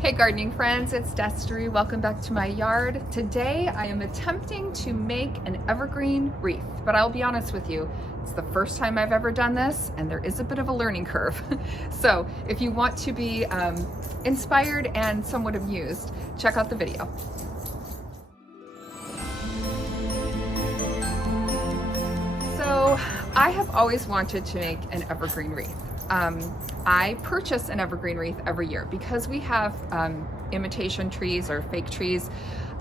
Hey gardening friends, it's Destry. Welcome back to my yard. Today I am attempting to make an evergreen wreath, but I'll be honest with you, it's the first time I've ever done this and there is a bit of a learning curve. So if you want to be inspired and somewhat amused, check out the video. So I have always wanted to make an evergreen wreath. I purchase an evergreen wreath every year because we have imitation trees or fake trees.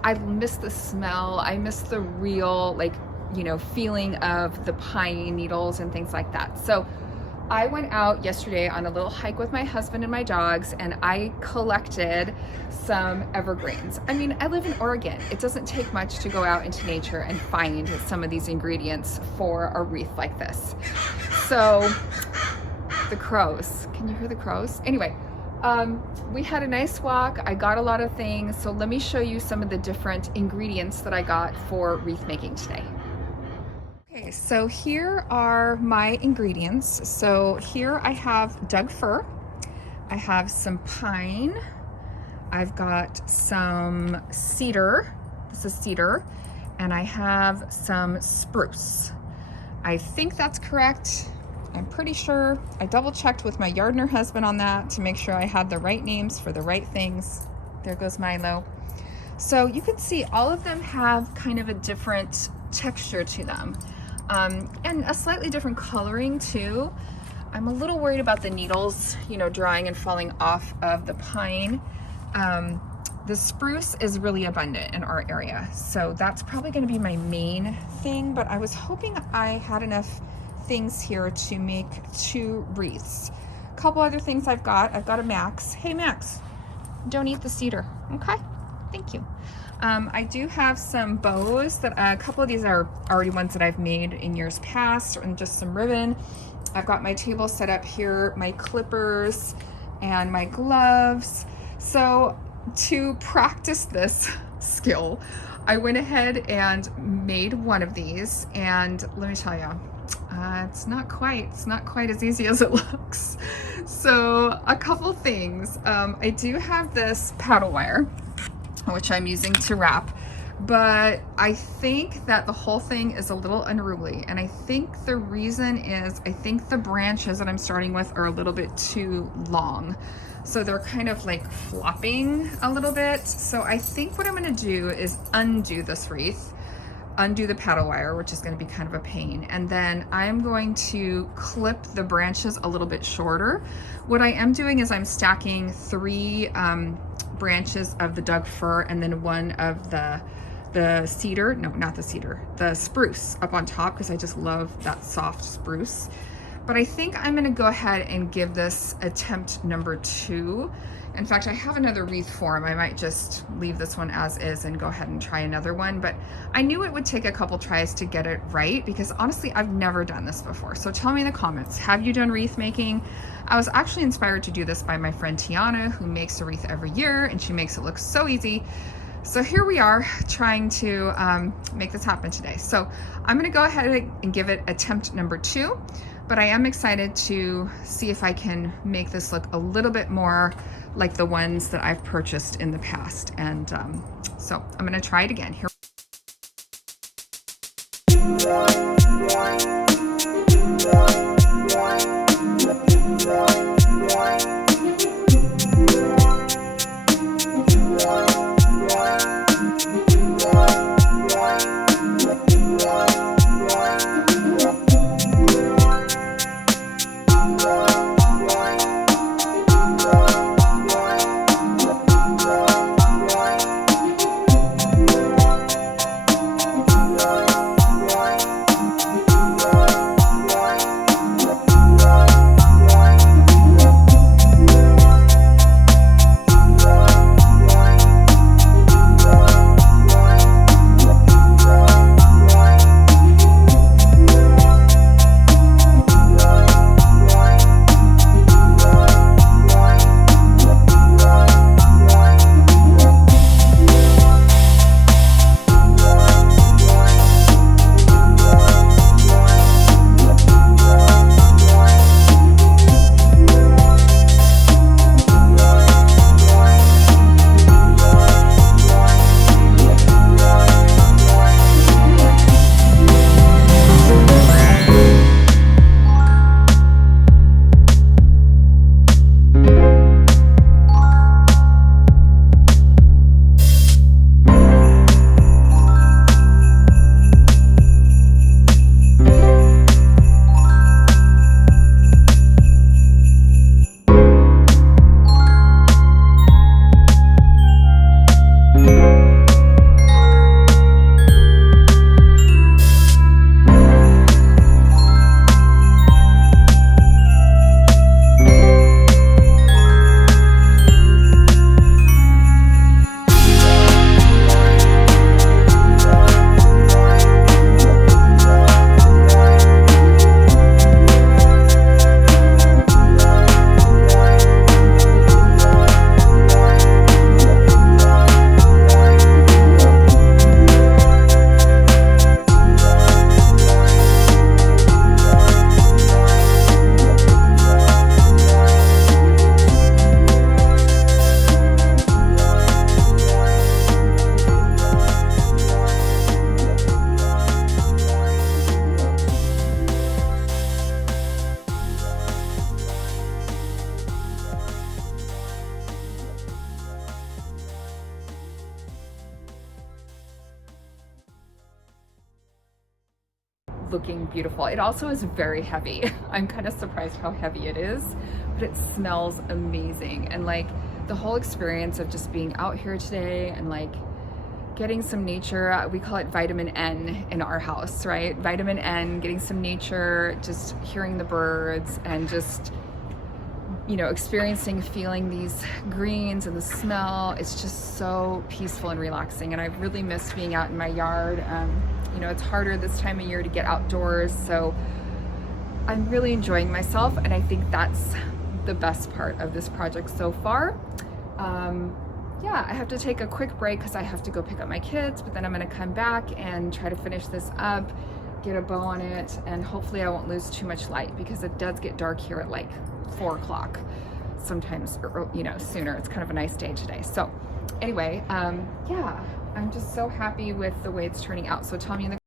I miss the smell. I miss the real, feeling of the pine needles and things like that. So I went out yesterday on a little hike with my husband and my dogs, and I collected some evergreens. I mean, I live in Oregon. It doesn't take much to go out into nature and find some of these ingredients for a wreath like this. So the crows, can you hear the crows? Anyway, we had a nice walk. I got a lot of things. So let me show you some of the different ingredients that I got for wreath making today. Okay, so here are my ingredients. So here I have Doug fir, I have some pine, I've got some cedar, this is cedar, and I have some spruce. I think that's correct. I'm pretty sure. I double checked with my gardener husband on that to make sure I had the right names for the right things. There goes Milo. So you can see all of them have kind of a different texture to them. And a slightly different coloring too. I'm a little worried about the needles, drying and falling off of the pine. The spruce is really abundant in our area, so that's probably going to be my main thing, but I was hoping I had enough things here to make 2 wreaths. A couple other things I've got a Max. Hey Max, don't eat the cedar. Okay, thank you. I do have some bows that a couple of these are already ones that I've made in years past, and just some ribbon. I've got my table set up here, my clippers and my gloves. So to practice this skill, I went ahead and made one of these, and let me tell you, it's not quite as easy as it looks. So a couple things. I do have this paddle wire, which I'm using to wrap, but I think that the whole thing is a little unruly, and I think the reason is I think the branches that I'm starting with are a little bit too long, so they're kind of like flopping a little bit. So I think what I'm going to do is undo this wreath, undo the paddle wire, which is going to be kind of a pain, and then I'm going to clip the branches a little bit shorter. What I am doing is I'm stacking 3 branches of the Doug fir and then one of the cedar, no, not the cedar, the spruce up on top, because I just love that soft spruce. But I think I'm going to go ahead and give this attempt number 2. In fact, I have another wreath form. I might just leave this one as is and go ahead and try another one, but I knew it would take a couple tries to get it right, because honestly, I've never done this before. So tell me in the comments, have you done wreath making? I was actually inspired to do this by my friend Tiana, who makes a wreath every year, and she makes it look so easy. So here we are trying to make this happen today. So I'm gonna go ahead and give it attempt number 2, but I am excited to see if I can make this look a little bit more like the ones that I've purchased in the past. And so I'm gonna try it again. Here. looking beautiful. It also is very heavy. I'm kind of surprised how heavy it is, but it smells amazing. And like the whole experience of just being out here today and like getting some nature, we call it vitamin N in our house, right? Vitamin N, getting some nature, just hearing the birds and just, you know, experiencing, feeling these greens and the smell. It's just so peaceful and relaxing. And I've really missed being out in my yard. You know, it's harder this time of year to get outdoors, so I'm really enjoying myself, and I think that's the best part of this project so far. Yeah, I have to take a quick break because I have to go pick up my kids, but then I'm going to come back and try to finish this up, get a bow on it, and hopefully I won't lose too much light because it does get dark here at like 4 o'clock sometimes, or, you know, sooner. It's kind of a nice day today. So anyway, yeah, I'm just so happy with the way it's turning out. So tell me in the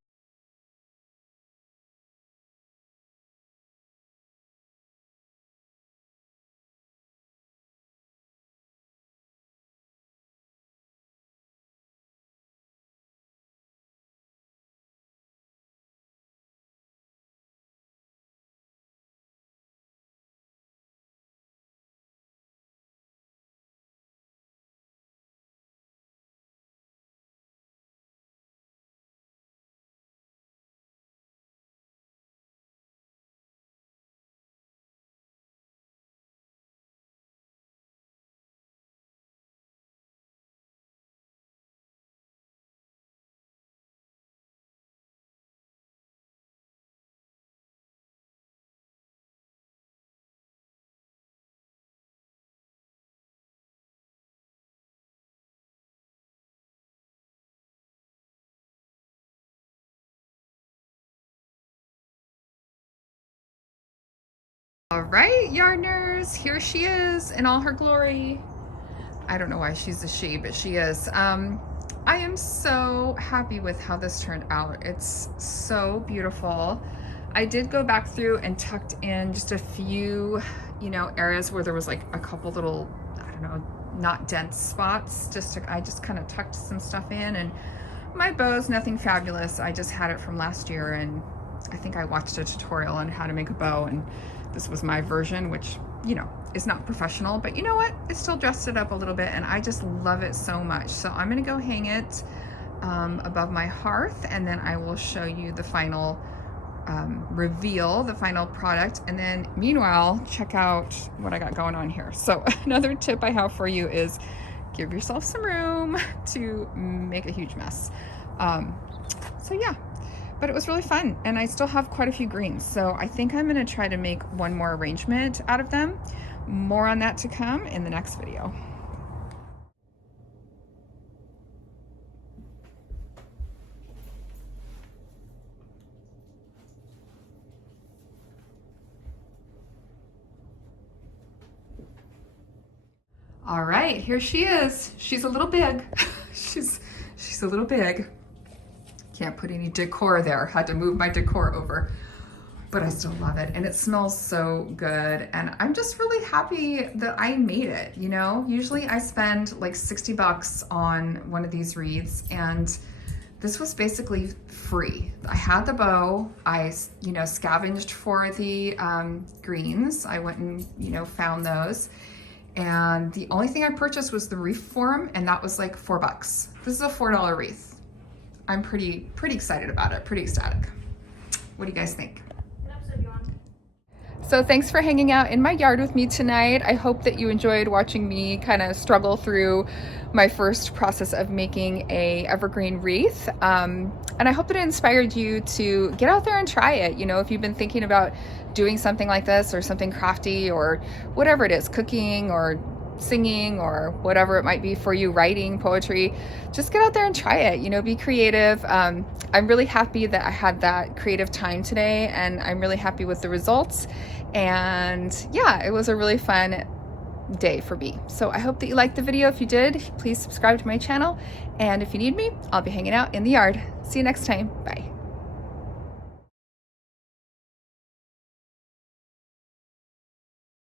All right, Yardners, here she is in all her glory. I don't know why she's a she, but she is. I am so happy with how this turned out. It's so beautiful. I did go back through and tucked in just a few, you know, areas where there was like a couple little, I don't know, not dense spots. I just kind of tucked some stuff in, and my bow's nothing fabulous. I just had it from last year, and I think I watched a tutorial on how to make a bow, and this was my version, which, you know, is not professional, but you know what? It still dressed it up a little bit, and I just love it so much. So I'm gonna go hang it above my hearth, and then I will show you the final reveal, the final product. And then meanwhile, check out what I got going on here. So another tip I have for you is give yourself some room to make a huge mess. So yeah. But it was really fun, and I still have quite a few greens, so I think I'm going to try to make one more arrangement out of them. More on that to come in the next video. All right, here she is. She's a little big. she's a little big. Can't put any decor there. Had to move my decor over, but I still love it, and it smells so good, and I'm just really happy that I made it. You know, usually I spend like 60 bucks on one of these wreaths, and this was basically free. I had the bow, I, you know, scavenged for the greens. I went and, you know, found those, and the only thing I purchased was the wreath form, and that was like 4 bucks. This is a $4 wreath. I'm pretty excited about it, pretty ecstatic. What do you guys think? So thanks for hanging out in my yard with me tonight. I hope that you enjoyed watching me kind of struggle through my first process of making a evergreen wreath. And I hope that it inspired you to get out there and try it. You know, if you've been thinking about doing something like this or something crafty or whatever it is, cooking or singing or whatever it might be for you, writing, poetry, just get out there and try it, you know, be creative. I'm really happy that I had that creative time today, and I'm really happy with the results. And yeah, it was a really fun day for me. So I hope that you liked the video. If you did, please subscribe to my channel. And if you need me, I'll be hanging out in the yard. See you next time. Bye.